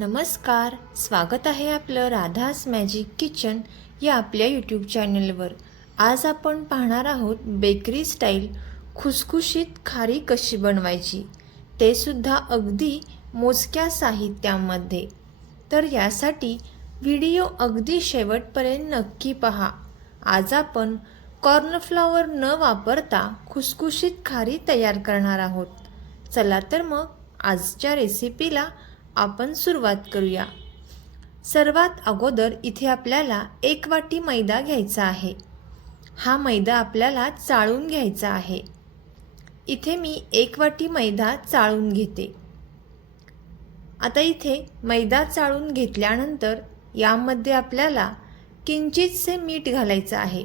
नमस्कार स्वागत आहे आपलं राधास मॅजिक किचन या आपल्या यूट्यूब चॅनलवर आज आपण पाहणार आहोत बेकरी स्टाईल खुसखुशीत खारी कशी बनवायची ते सुद्धा अगदी मोजक्या साहित्यामध्ये. तर यासाठी व्हिडिओ अगदी शेवटपर्यंत नक्की पहा. आज आपण कॉर्नफ्लॉवर न वापरता खुसखुशीत खारी तयार करणार आहोत. चला तर मग आजच्या रेसिपीला आपण सुरुवात करूया. सर्वात अगोदर इथे आपल्याला एक वाटी मैदा घ्यायचा आहे. हा मैदा आपल्याला चाळून घ्यायचा आहे. इथे मी एक वाटी मैदा चाळून घेते. आता इथे मैदा चाळून घेतल्यानंतर यामध्ये आपल्याला किंचितसे मीठ घालायचं आहे.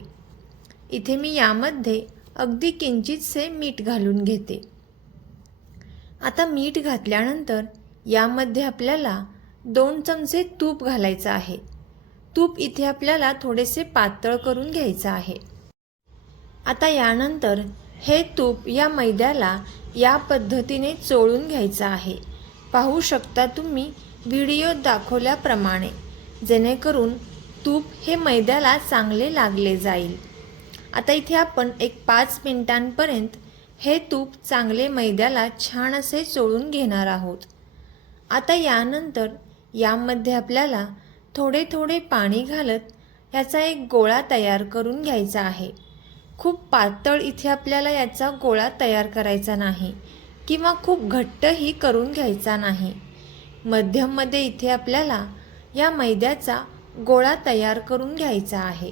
इथे मी यामध्ये अगदी किंचितसे मीठ घालून घेते. आता मीठ घातल्यानंतर यामध्ये आपल्याला दोन चमचे तूप घालायचं आहे. तूप इथे आपल्याला थोडेसे पातळ करून घ्यायचं आहे. आता यानंतर हे तूप या मैद्याला या पद्धतीने चोळून घ्यायचं आहे. पाहू शकता तुम्ही व्हिडिओ दाखवल्याप्रमाणे जेणेकरून तूप हे मैद्याला चांगले लागले जाईल. आता इथे आपण एक पाच मिनिटांपर्यंत हे तूप चांगले मैद्याला छान असे चोळून घेणार आहोत. आता यानंतर यामध्ये आपल्याला थोडे थोडे पाणी घालत याचा एक गोळा तयार करून घ्यायचा आहे. खूप पातळ इथे आपल्याला याचा गोळा तयार करायचा नाही किंवा खूप घट्टही करून घ्यायचा नाही. मध्यममध्ये इथे आपल्याला या मैद्याचा गोळा तयार करून घ्यायचा आहे.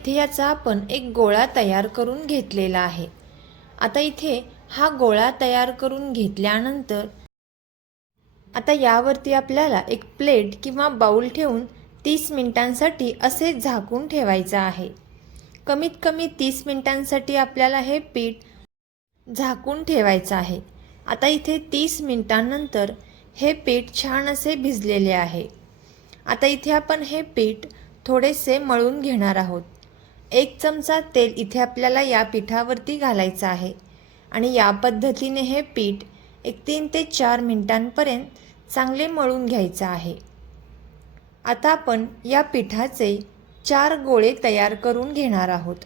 इथे याचा आपण एक गोळा तयार करून घेतलेला आहे. आता इथे हा गोळा तयार करून घेतल्यानंतर आता यावरती आपल्याला एक प्लेट किंवा बाऊल ठेवून तीस मिनिटांसाठी असे झाकून ठेवायचं आहे. कमीत कमी तीस मिनिटांसाठी आपल्याला हे पीठ झाकून ठेवायचं आहे. आता इथे तीस मिनिटांनंतर हे पीठ छान असे भिजलेले आहे. आता इथे आपण हे पीठ थोडेसे मळून घेणार आहोत. एक चमचा तेल इथे आपल्याला या पिठावरती घालायचं आहे. आणि या पद्धतीने हे पीठ एक तीन ते चार मिनिटांपर्यंत चांगले मळून घ्यायचं आहे. आता आपण या पिठाचे चार गोळे तयार करून घेणार आहोत.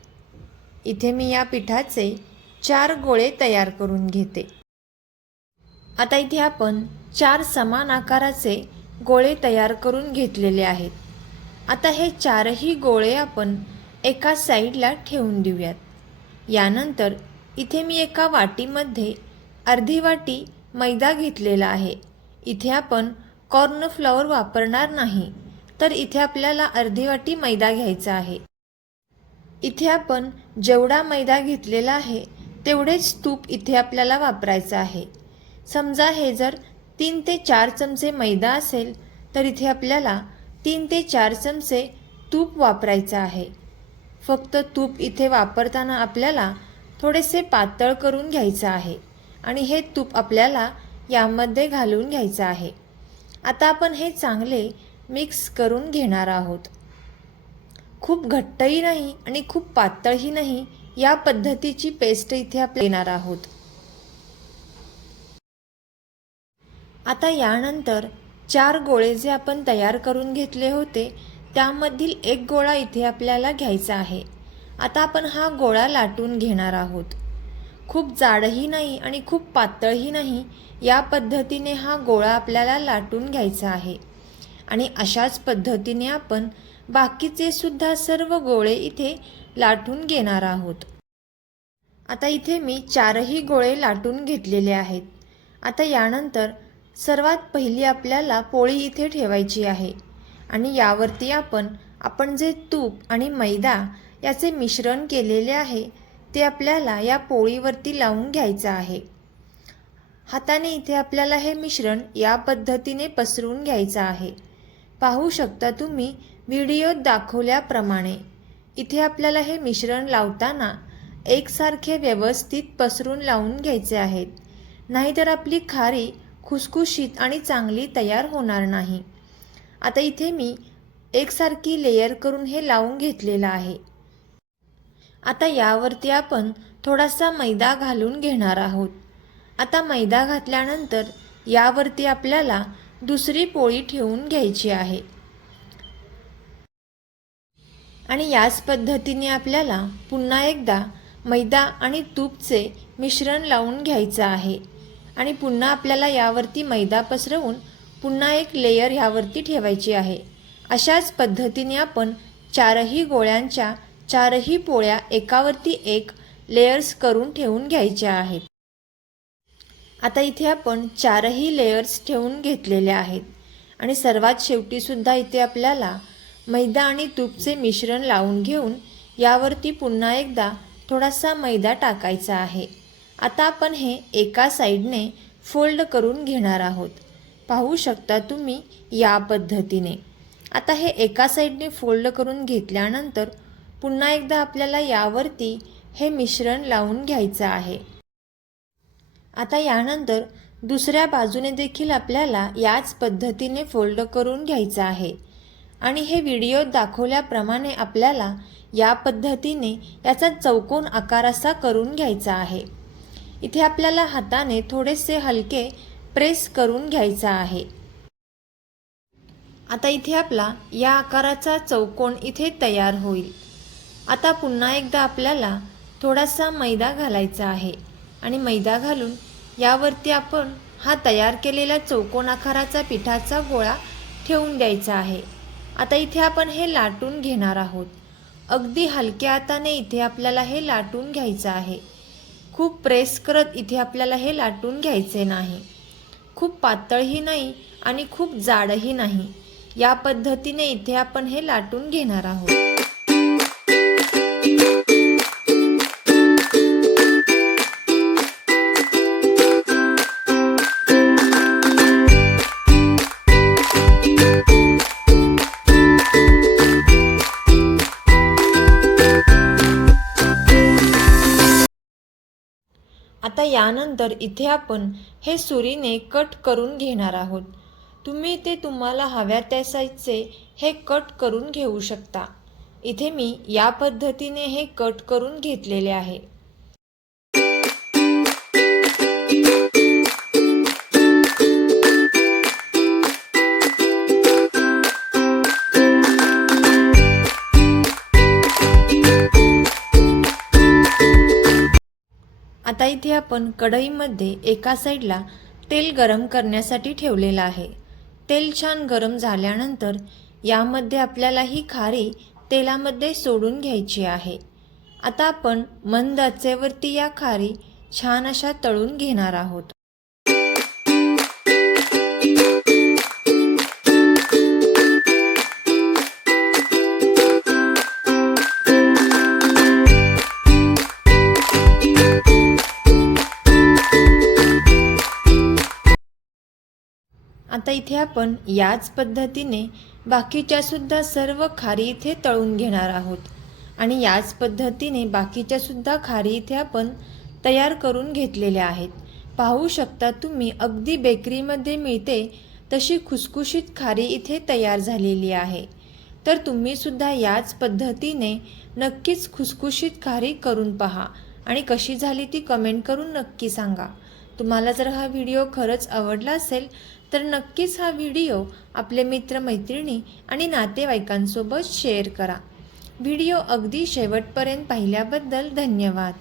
इथे मी या पिठाचे चार गोळे तयार करून घेते. आता इथे आपण चार समान आकाराचे गोळे तयार करून घेतलेले आहेत. आता हे चारही गोळे आपण एका साईडला ठेवून देऊयात. यानंतर इथे मी एका वाटीमध्ये अर्धी वाटी मैदा घेतलेला आहे. इथे आपण कॉर्नफ्लॉवर वापरणार नाही तर इथे आपल्याला अर्धी वाटी मैदा घ्यायचा आहे. इथे आपण जेवढा मैदा घेतलेला आहे तेवढेच तूप इथे आपल्याला वापरायचं आहे. समजा हे जर तीन ते चार चमचे मैदा असेल तर इथे आपल्याला तीन ते चार चमचे तूप वापरायचं आहे. फक्त तूप इथे वापरताना आपल्याला थोडेसे पातळ करून घ्यायचं आहे. आणि हे तूप आपल्याला यामध्ये घालून घ्यायचं आहे. आता आपण हे चांगले मिक्स करून घेणार आहोत. खूप घट्टही नाही आणि खूप पातळही नाही या पद्धतीची पेस्ट इथे आपण देणार आहोत. आता यानंतर चार गोळे जे आपण तयार करून घेतले होते त्यामधील एक गोळा इथे आपल्याला घ्यायचा आहे. आता आपण हा गोळा लाटून घेणार आहोत. खूप जाडही नाही आणि खूप पातळही नाही या पद्धतीने हा गोळा आपल्याला लाटून घ्यायचा आहे. आणि अशाच पद्धतीने आपण बाकीचे सुद्धा सर्व गोळे इथे लाटून घेणार आहोत. आता इथे मी चारही गोळे लाटून घेतलेले आहेत. आता यानंतर सर्वात पहिली आपल्याला पोळी इथे ठेवायची आहे. आणि यावरती आपण आपण जे तूप आणि मैदा याचे मिश्रण केलेले आहे ते आपल्याला या पोळीवरती लावून घ्यायचं आहे. हाताने इथे आपल्याला हे मिश्रण या पद्धतीने पसरून घ्यायचं आहे. पाहू शकता तुम्ही व्हिडिओत दाखवल्याप्रमाणे इथे आपल्याला हे मिश्रण लावताना एकसारखे व्यवस्थित पसरून लावून घ्यायचे आहेत. नाहीतर आपली खारी खुसखुशीत आणि चांगली तयार होणार नाही. आता इथे मी एकसारखी लेयर करून हे लावून घेतलेलं आहे. आता यावरती आपण थोडासा मैदा घालून घेणार आहोत. आता मैदा घातल्यानंतर यावरती आपल्याला दुसरी पोळी ठेवून घ्यायची आहे. आणि याच पद्धतीने आपल्याला पुन्हा एकदा मैदा आणि तूपचे मिश्रण लावून घ्यायचं आहे. आणि पुन्हा आपल्याला यावरती मैदा पसरवून पुन्हा एक लेयर ह्यावरती ठेवायची आहे. अशाच पद्धतीने आपण चारही गोळ्यांच्या चारही पोळ्या एकावरती एक लेयर्स करून ठेवून घ्यायच्या आहेत. आता इथे आपण चारही लेयर्स ठेवून घेतलेल्या आहेत. आणि सर्वात शेवटीसुद्धा इथे आपल्याला मैदा आणि तूपचे मिश्रण लावून घेऊन यावरती पुन्हा एकदा थोडासा मैदा टाकायचा आहे. आता आपण हे एका साईडने फोल्ड करून घेणार आहोत. पाहू शकता तुम्ही या पद्धतीने. आता हे एका साईडने फोल्ड करून घेतल्यानंतर पुन्हा एकदा आपल्याला यावरती हे मिश्रण लावून घ्यायचं आहे. आता यानंतर दुसऱ्या बाजूने देखील आपल्याला याच पद्धतीने फोल्ड करून घ्यायचं आहे. आणि हे व्हिडिओ दाखवल्याप्रमाणे आपल्याला या पद्धतीने याचा चौकोन आकार असा करून घ्यायचा आहे. इथे आपल्याला हाताने थोडेसे हलके प्रेस करून घ्यायचा आहे. आता इथे आपला या आकाराचा चौकोन इथे तयार होईल. आता पुन्हा एकदा आपल्याला थोडासा मैदा घालायचा आहे आणि मैदा घालून यावरती आपण हा तयार केलेला चौकोन आकाराचा पिठाचा गोळा ठेवून द्यायचा आहे. आता इथे आपण हे लाटून घेणार आहोत. अगदी हलक्या हाताने इथे आपल्याला हे लाटून घ्यायचं आहे. खूप प्रेस करत इथे आपल्याला हे लाटून घ्यायचे नाही. खूप पातळही नाही आणि खूप जाडही नाही. या पद्धतीने इथे आपण हे लाटून घेणार आहोत. यानंतर इथे आपण हे सुरीने कट करून घेणार आहोत. तुम्ही ते तुम्हाला हव्या त्या साईजचे हे कट करून घेऊ शकता. इथे मी या पद्धतीने हे कट करून घेतलेले आहे. आता इथे आपण कढईमध्ये एका साईडला तेल गरम करण्यासाठी ठेवलेलं आहे. तेल छान गरम झाल्यानंतर यामध्ये आपल्याला ही खारी तेलामध्ये सोडून घ्यायची आहे. आता आपण मंद आचेवरती या खारी छान अशा तळून घेणार आहोत. आता इथे आपण याच पद्धतीने बाकीच्यासुद्धा सर्व खारी इथे तळून घेणार आहोत. आणि याच पद्धतीने बाकीच्यासुद्धा खारी इथे आपण तयार करून घेतलेल्या आहेत. पाहू शकता तुम्ही अगदी बेकरीमध्ये मिळते तशी खुसखुशीत खारी इथे तयार झालेली आहे. तर तुम्ही सुद्धा याच पद्धतीने नक्कीच खुसखुशीत खारी करून पहा. आणि कशी झाली ती कमेंट करून नक्की सांगा. तुम्हाला जर हा व्हिडिओ खरंच आवडला असेल तर नक्कीच हा व्हिडिओ आपले मित्रमैत्रिणी आणि नातेवाईकांसोबत शेअर करा. व्हिडिओ अगदी शेवटपर्यंत पाहिल्याबद्दल धन्यवाद.